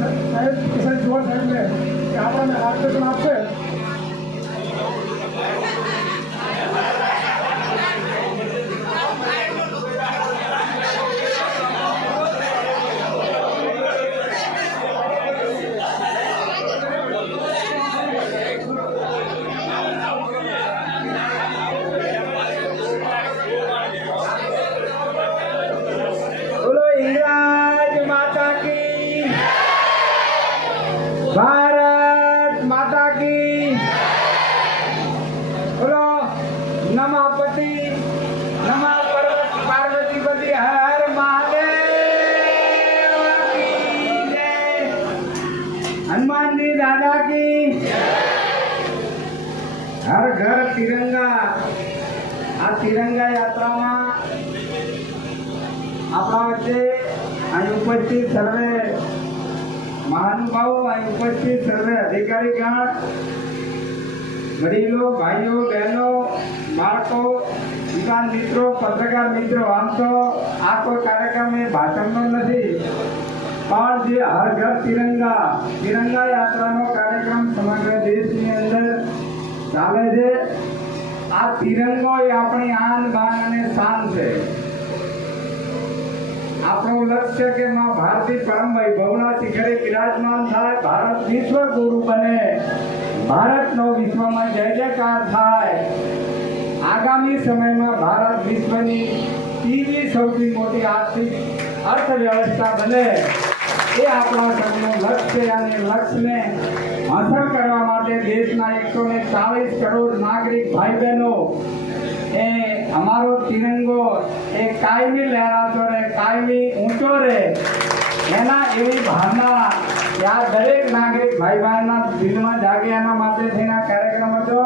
સાહેબ કિશન ચૌહાણ સાહેબને કે આપણને માર્ગદર્શન આપશે. भारत माता की बोलो नमापति नमा पार्वती पति हर महादेव की जय, हनुमान जी दादा की हर घर तिरंगा. आ तिरंगा यात्रा में अपना वच्चे उपस्थित सर्वे महानुभावों, उपस्थित सर्वे अधिकारी गण, वडीलों, भाईओ, बहनों, बाळको, किसान मित्रों, पत्रकार मित्रों, आम तो आ कोई कार्यक्रम में भाषण नहीं पण जे हर घर तिरंगा यात्रा नो कार्यक्रम समग्र देश ની અંદર ચાલે છે. આ તિરંગો એ આપણી આન બાન અને શાન છે. આપણું લક્ષ્ય કે માં ભારતી પરમ વૈભવના શિખરે વિરાજમાન થાય, ભારત વિશ્વ ગુરુ બને, ભારતનો વિશ્વમાં જય જયકાર થાય, આગામી સમયમાં ભારત વિશ્વની ત્રીજી સૌથી મોટી આર્થિક અર્થવ્યવસ્થા બને, એ આપણા સૌનું લક્ષ્ય અને લક્ષ્યને હાંસલ કરવા માટે દેશના 140 કરોડ નાગરિક ભાઈ બહેનો એ અમારો તિરંગો એ કાયમી લહેરાતો રહે, કાયમી ઊંચો રહે, એના એવી ભાવના આ દરેક નાગરિક ભાઈ બહેનના દિલમાં જાગે એના માટે થઈને આ કાર્યક્રમ હતો.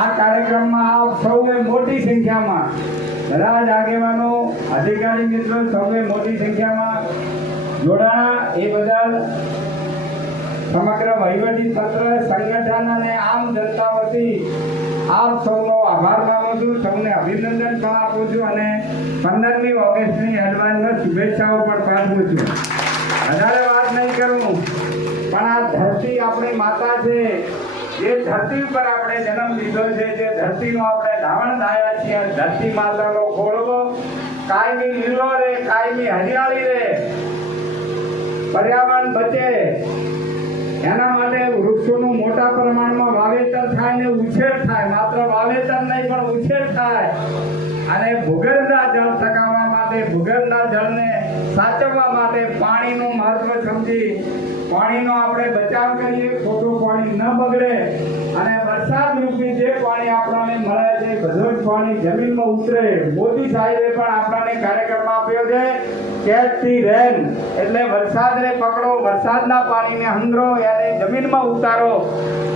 આ કાર્યક્રમમાં આપ સૌએ મોટી સંખ્યામાં બધા જ આગેવાનો, અધિકારી મિત્રો સૌએ મોટી સંખ્યામાં જોડાયા એ બદલ સમગ્ર વહીવટી તંત્ર, સંગઠન અને આમ જનતા વતી આપ સૌનો આભાર માનું છું, સૌને અભિનંદન પણ આપું છું અને 15મી ઓગસ્ટની એડવાન્સમાં શુભેચ્છાઓ પણ પાઠવું છું. વધારે વાત નહીં કરું, પણ આ ધરતી આપણી માતા છે. જે ધરતી ઉપર આપણે જન્મ લીધો છે, જે ધરતીનો આપણે ધાવણ થયા છીએ, ધરતી માતાનો ખોળવો કાયમી લીલો રહે, કાયમી હરિયાળી રહે, પર્યાવરણ બચે, એના માટે વૃક્ષોનું મોટા પ્રમાણમાં વાવેતર થાય ને ઉછેર થાય. માત્ર વાવેતર નહીં પણ ઉછેર થાય. અને ભૂગર્ભના જળ ટકાવવા માટે, ભૂગર્ભના જળને સાચવવા માટે પાણીનું મહત્વ સમજી પાણીનો આપણે બચાવ કરીએ, ખોટું પાણી ન બગડે અને વરસાદ રૂપી જે પાણી આપણને મળે છે બધું જ પાણી જમીનમાં ઉતરે. મોદી સાહેબે પણ આપણને કાર્યક્રમ આપ્યો છે કેચ ધી રેન, એટલે વરસાદને પકડો, વરસાદના પાણીને હંગરો, એને જમીનમાં ઉતારો.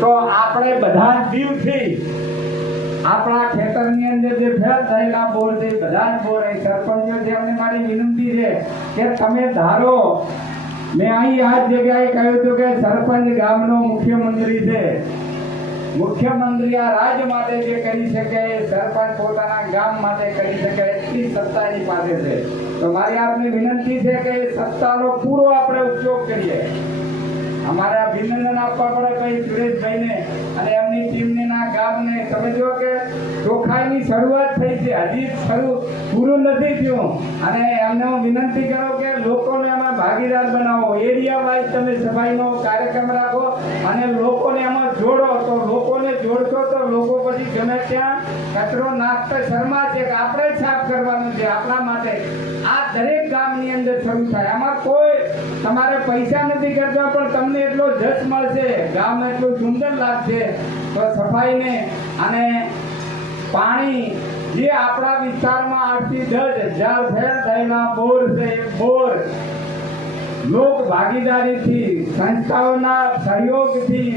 તો આપણે બધા જ દિલથી આપણા ખેતરની અંદર જે ફેલ થયેલા બોર છે બધા જ બોર એ સરપંચો છે, અમને મારી વિનંતી છે કે તમે ધારો. મેં અહીં આ જગ્યાએ કહ્યું હતું કે સરપંચ ગામનો મુખ્યમંત્રી છે. મુખ્યમંત્રી આ રાજ્ય માટે જે કરી શકે એ સરપંચ પોતાના ગામ માટે કરી શકે એટલી સત્તા એની પાસે છે. તો મારી આપને વિનંતી છે કે એ સત્તાનો પૂરો આપણે ઉપયોગ કરીએ. અમારે અભિનંદન આપવા પડે ભાઈ સુરેશભાઈને અને એમની ટીમને ના ગામને. સમજો કે ચોખાઈની શરૂઆત થઈ છે, હજી પૂરું નથી થયું. અને એમને હું વિનંતી કરું કે લોકોને એમાં ભાગીદાર બનાવો, એરિયા વાઇઝ તમે સફાઈનો કાર્યક્રમ રાખો અને લોકોને એમાં જોડો. તો લોકોને જોડશો તો લોકો પછી ગમે ત્યાં કચરો નાખતા શરમા છે કે આપણે જ સાફ કરવાનું છે આપણા માટે. આ દરેક ગામની અંદર શરૂ થાય. આમાં કોઈ તમારે પૈસા નથી કરતા પણ તમને એટલો જશ મળશે, ગામ એટલું સુંદર લાગશે. તો સફાઈને અને પાણી જે આપણા વિસ્તારમાં 8 થી 10,000 ફેલ થયેલા બોર છે, એ બોર લોક ભાગીદારીથી, સંસ્થાઓના સહયોગથી,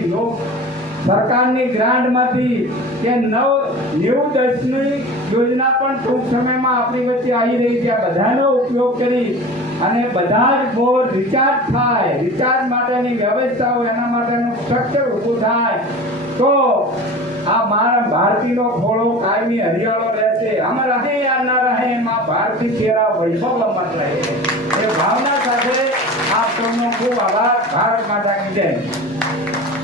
સરકારની ગ્રાન્ટમાંથી કે 90-10ની યોજના પણ ટૂંક સમયમાં આપણી વચ્ચે આવી રહી છે. બધાનો ઉપયોગ કરી અને બધા જ બોર રિચાર્જ થાય, રિચાર્જ માટેની વ્યવસ્થાઓ, એના માટેનું સ્ટ્રક્ચર ઊભું થાય તો આ મારા ભારતીનો ખોળો કાયમી હરિયાળો રહેશે. હમ રહે યા ન રહે, માં ભારતી તેરા વૈભવ અમર રહે. એ ભાવના સાથે આપ સૌનો ખૂબ આભાર. ભારત માતા કી જય.